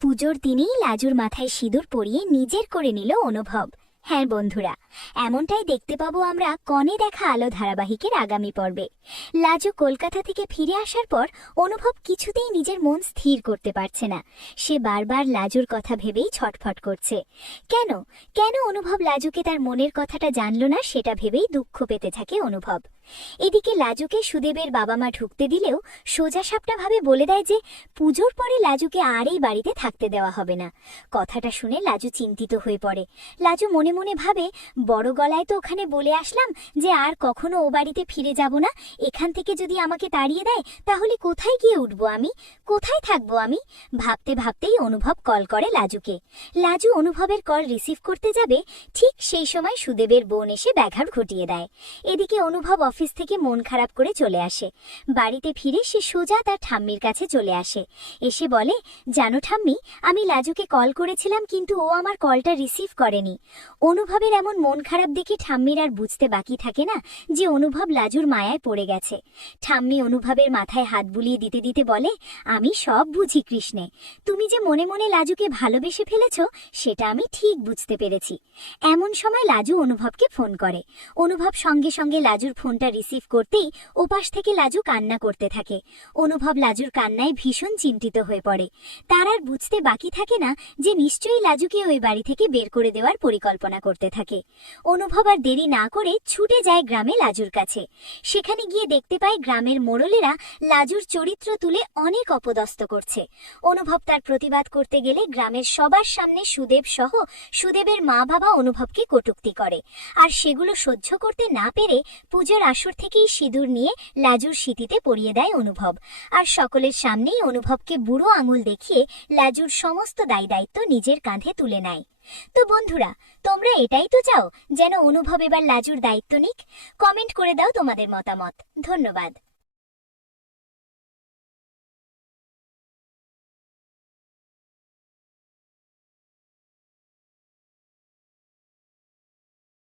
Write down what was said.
পুজোর দিনেই লাজুর মাথায় সিঁদুর পরিয়ে নিজের করে নিল অনুভব। হ্যাঁ বন্ধুরা, এমনটাই দেখতে পাবো আমরা কনে দেখা আলো ধারাবাহিকের আগামী পর্বে। লাজু কলকাতা থেকে ফিরে আসার পর অনুভব কিছুতেই নিজের মন স্থির করতে পারছে না। সে বারবার লাজুর কথা ভেবেই ছটফট করছে। কেন? কেন অনুভব লাজুকে তার মনের কথাটা জানল না সেটা ভেবেই দুঃখ পেতে থাকে অনুভব। এদিকে লাজুকে সুদেবের বাবা মা ঢুকতে দিলেও সোজা সাপটা ভাবে বলে দেয় যে, পুজোর পরে লাজুকে আর এই বাড়িতে থাকতে দেওয়া হবে না। কথাটা শুনে লাজু চিন্তিত হয়ে পড়ে। লাজু মনে মনে ভাবে, বড় গলায় তো ওখানে বলে আসলাম যে আর কখনো ও বাড়িতে ফিরে যাব না। এখান থেকে যদি আমাকে তাড়িয়ে দেয়, তাহলে কোথায় গিয়ে উঠবো আমি? কোথায় থাকব আমি? ভাবতে ভাবতেই অনুভব কল করে লাজুকে। লাজু অনুভবের কল রিসিভ করতে যাবে, ঠিক সেই সময় সুদেবের বোন এসে ব্যাঘাত ঘটিয়ে দেয়। এদিকে অনুভব অফিস থেকে মন খারাপ করে চলে আসে। বাড়িতে ফিরে সে সোজা তার ঠাম্মির কাছে চলে আসে। এসে বলে, জানো ঠাম্মি, আমি লাজুকে কল করেছিলাম কিন্তু ও আমার কলটা রিসিভ করেনি। অনুভবের এমন মন খারাপ দেখে ঠাম্মির আর বুঝতে বাকি থাকে না যে অনুভব লাজুর মায়ায় পড়ে গেছে। ঠাম্মি অনুভবের মাথায় হাত বুলিয়ে দিতে দিতে বলে, আমি সব বুঝি কৃষ্ণে। তুমি যে মনে মনে লাজুকে ভালোবেসে ফেলেছ, সেটা আমি ঠিক বুঝতে পেরেছি। এমন সময় লাজু অনুভবকে ফোন করে। অনুভব সঙ্গে সঙ্গে লাজুর ফোনটা রিসিভ করতেই ওপাশ থেকে লাজু কান্না করতে থাকে। অনুভব লাজুর কান্নায় ভীষণ চিন্তিত হয়ে পড়ে। তার আর বুঝতে বাকি থাকে না যে নিশ্চয়ই লাজুকে ওই বাড়ি থেকে বের করে দেওয়ার পরিকল্পনা করতে থাকে। অনুভব আর দেরি না করে ছুটে যায় গ্রামে লাজুর কাছে। সেখানে গিয়ে দেখতে পায় গ্রামের মোড়লেরা লাজুর চরিত্র তুলে অনেক অপদস্থ করছে। অনুভব তার প্রতিবাদ করতে গেলে গ্রামের সবার সামনে সুদেব সহ সুদেবের মা বাবা অনুভবকে কটূক্তি করে। আর সেগুলো সহ্য করতে না পেরে পুজোর আসর থেকেই সিঁদুর নিয়ে লাজুর সিঁথিতে পরিয়ে দেয় অনুভব। আর সকলের সামনেই অনুভবকে বুড়ো আঙুল দেখিয়ে লাজুর সমস্ত দায় দায়িত্ব নিজের কাঁধে তুলে নেয়। তো বন্ধুরা, তোমরা এটাই তো চাও, যেন অনুভব এবার লাজুর দায়িত্ব নিক? কমেন্ট করে দাও তোমাদের মতামত। ধন্যবাদ।